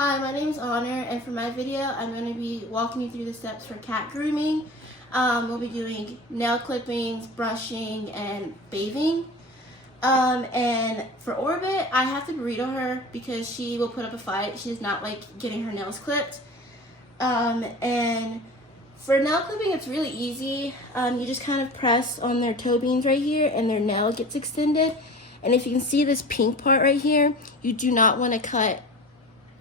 Hi, my name is Honor, and for my video, I'm going to be walking you through the steps for cat grooming. We'll be doing nail clippings, brushing, and bathing. And for Orbit, I have to burrito her because she will put up a fight. She does not like getting her nails clipped. And for nail clipping, it's really easy. You just kind of press on their toe beans right here, and their nail gets extended. And if you can see this pink part right here, you do not want to cut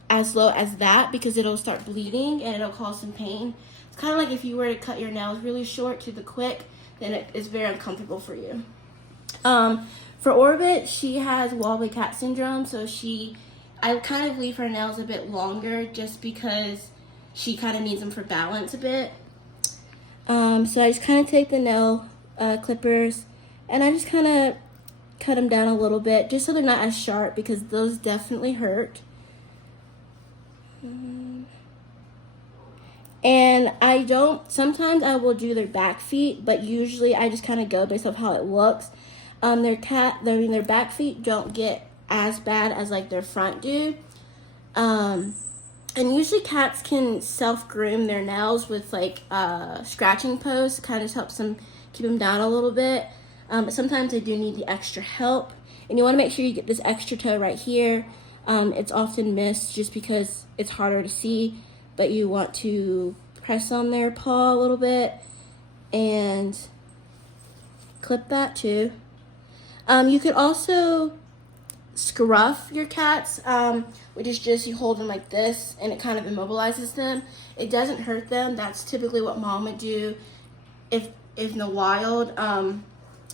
as low as that because it'll start bleeding and it'll cause some pain. It's kind of like if you were to cut your nails really short to the quick, then it is very uncomfortable for you. For Orbit, she has wobbly cat syndrome, so I kind of leave her nails a bit longer just because she kind of needs them for balance a bit. So I just kind of take the nail clippers and I just kind of cut them down a little bit just so they're not as sharp because those definitely hurt. And sometimes I will do their back feet, but usually I just kind of go based off how it looks. Their back feet don't get as bad as like their front do. And usually cats can self-groom their nails with like scratching posts. It kind of helps them keep them down a little bit. But sometimes they do need the extra help. And you want to make sure you get this extra toe right here. It's often missed just because it's harder to see, but you want to press on their paw a little bit and clip that too. You could also scruff your cats, which is just you hold them like this and it kind of immobilizes them. It doesn't hurt them. That's typically what mom would do if in the wild.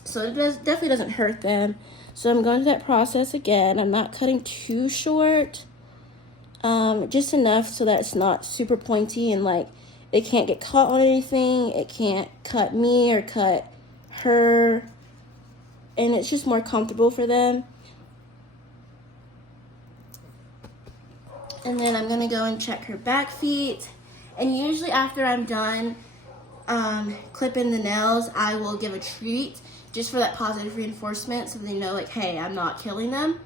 So it definitely doesn't hurt them. So I'm going through that process again. I'm not cutting too short, just enough so that it's not super pointy and like it can't get caught on anything. It can't cut me or cut her, and it's just more comfortable for them. And then I'm gonna go and check her back feet. And usually after I'm done clipping the nails, I will give a treat just for that positive reinforcement so they know like, hey, I'm not killing them.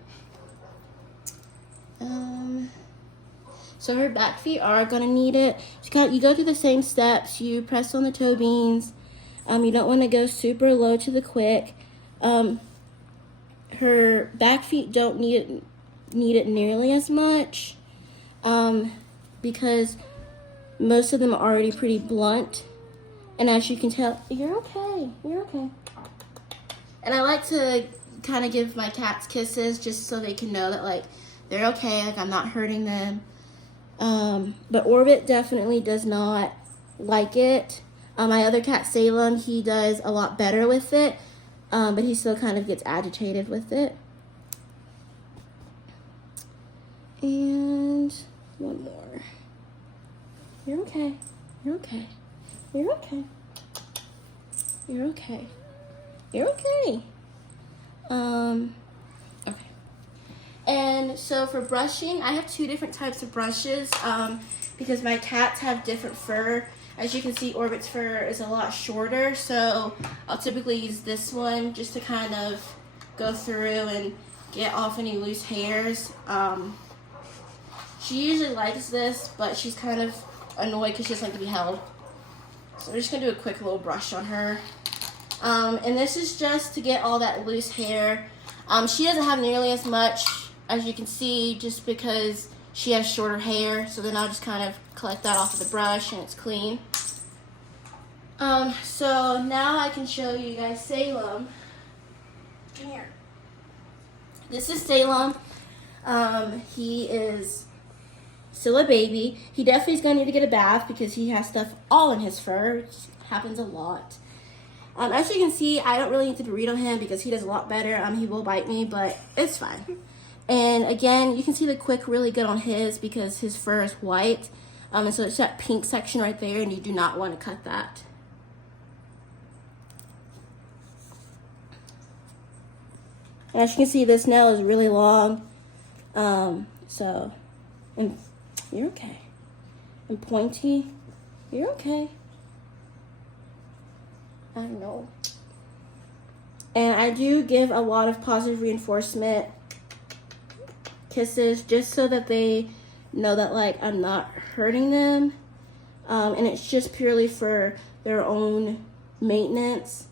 So her back feet are gonna need it. You go through the same steps. You press on the toe beans. You don't wanna go super low to the quick. Her back feet don't need it nearly as much because most of them are already pretty blunt. And as you can tell, you're okay. And I like to kind of give my cats kisses just so they can know that like they're okay, like I'm not hurting them. But Orbit definitely does not like it. My other cat, Salem, he does a lot better with it, but he still kind of gets agitated with it. And one more. You're okay. Okay. And so for brushing, I have two different types of brushes because my cats have different fur. As you can see, Orbit's fur is a lot shorter, so I'll typically use this one just to kind of go through and get off any loose hairs. She usually likes this, but she's kind of annoyed because she doesn't like to be held. So we're just going to do a quick little brush on her. And this is just to get all that loose hair. She doesn't have nearly as much, as you can see, just because she has shorter hair. So then I'll just kind of collect that off of the brush and it's clean. So now I can show you guys Salem. Come here. This is Salem. He is still a baby. He definitely is going to need to get a bath because he has stuff all in his fur. It happens a lot. As you can see, I don't really need to burrito him because he does a lot better. He will bite me, but it's fine. And again, you can see the quick really good on his because his fur is white. And so it's that pink section right there, and you do not want to cut that. And as you can see, this nail is really long. And you're okay. And pointy, you're okay. I know. And I do give a lot of positive reinforcement kisses just so that they know that like I'm not hurting them. And it's just purely for their own maintenance,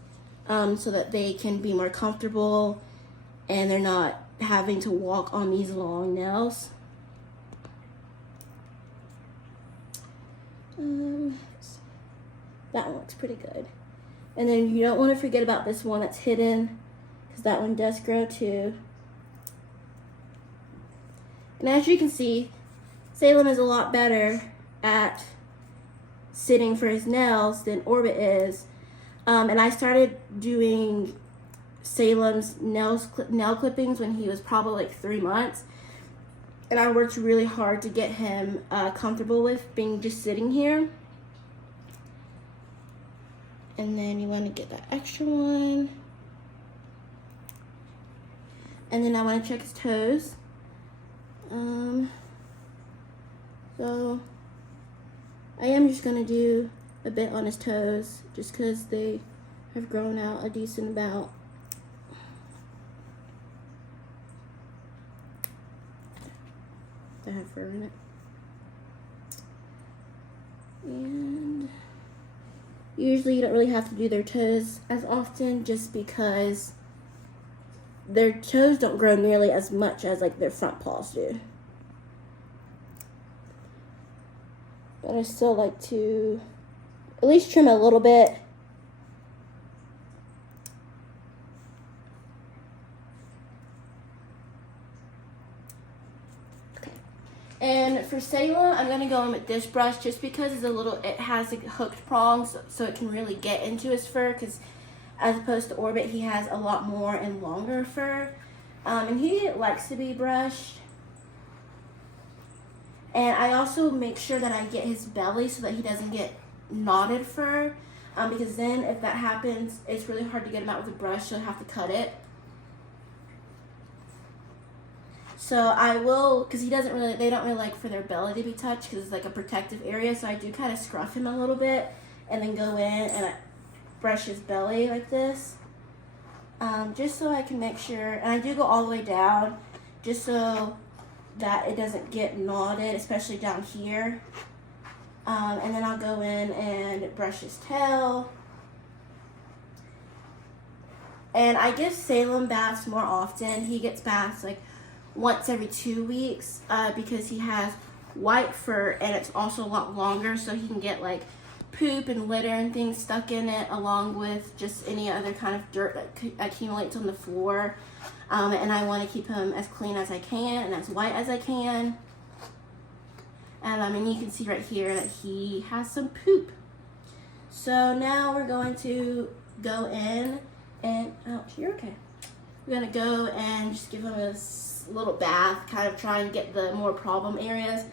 so that they can be more comfortable and they're not having to walk on these long nails. That one looks pretty good. And then you don't want to forget about this one that's hidden, because that one does grow too. And as you can see, Salem is a lot better at sitting for his nails than Orbit is. And I started doing Salem's nail clippings when he was probably like 3 months. And I worked really hard to get him comfortable with being just sitting here. And then you want to get that extra one. And then I want to check his toes. So I am just going to do a bit on his toes, just because they have grown out a decent amount. They have fur in it. And usually you don't really have to do their toes as often, just because their toes don't grow nearly as much as like their front paws do. But I still like to at least trim a little bit. And for Salem, I'm gonna go in with this brush just because it has like hooked prongs, so it can really get into his fur, because as opposed to Orbit, he has a lot more and longer fur. And he likes to be brushed. And I also make sure that I get his belly so that he doesn't get knotted fur, because then if that happens, it's really hard to get him out with a brush, so I have to cut it. So I will, because they don't really like for their belly to be touched, because it's like a protective area, so I do kind of scruff him a little bit and then go in and I brush his belly like this, just so I can make sure, and I do go all the way down just so that it doesn't get knotted, especially down here. And then I'll go in and brush his tail. And I give Salem baths more often. He gets baths like once every 2 weeks, because he has white fur and it's also a lot longer, so he can get like poop and litter and things stuck in it, along with just any other kind of dirt that accumulates on the floor. And I want to keep him as clean as I can and as white as I can. And you can see right here that he has some poop. So now we're going to go in and, ouch, you're okay. We're gonna go and just give him a little bath, kind of try and get the more problem areas.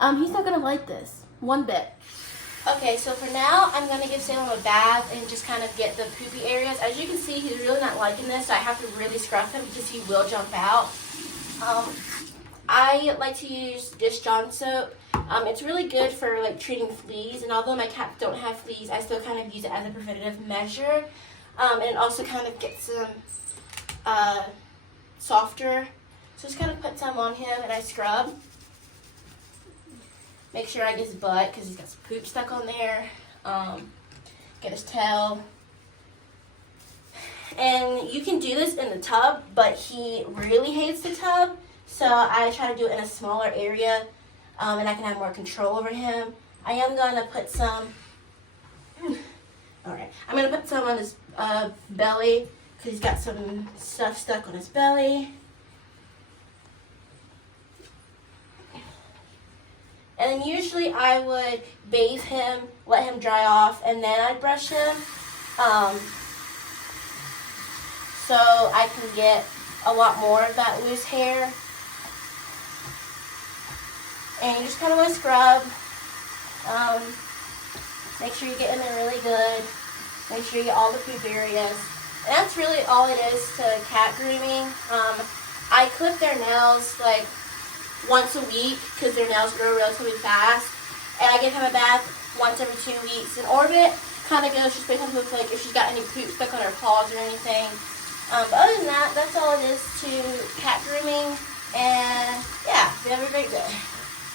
He's not gonna like this one bit. Okay, so for now, I'm gonna give Salem a bath and just kind of get the poopy areas. As you can see, he's really not liking this, so I have to really scruff him because he will jump out. I like to use dish John soap. It's really good for like treating fleas, and although my cats don't have fleas, I still kind of use it as a preventative measure. And it also kind of gets them softer. So just kind of put some on him and I scrub. Make sure I get his butt because he's got some poop stuck on there. Get his tail. And you can do this in the tub, but he really hates the tub. So I try to do it in a smaller area, and I can have more control over him. I am going to put some, alright, I'm going to put some on his belly because he's got some stuff stuck on his belly. And then usually I would bathe him, let him dry off, and then I'd brush him. So I can get a lot more of that loose hair. And you just kind of want to scrub. Make sure you get in there really good. Make sure you get all the poop areas. And that's really all it is to cat grooming. I clip their nails like once a week because their nails grow relatively fast. And I give him a bath once every 2 weeks. And Orbit kind of goes just based on like if she's got any poop stuck on her paws or anything. But other than that, that's all it is to cat grooming. And yeah, we have a great day.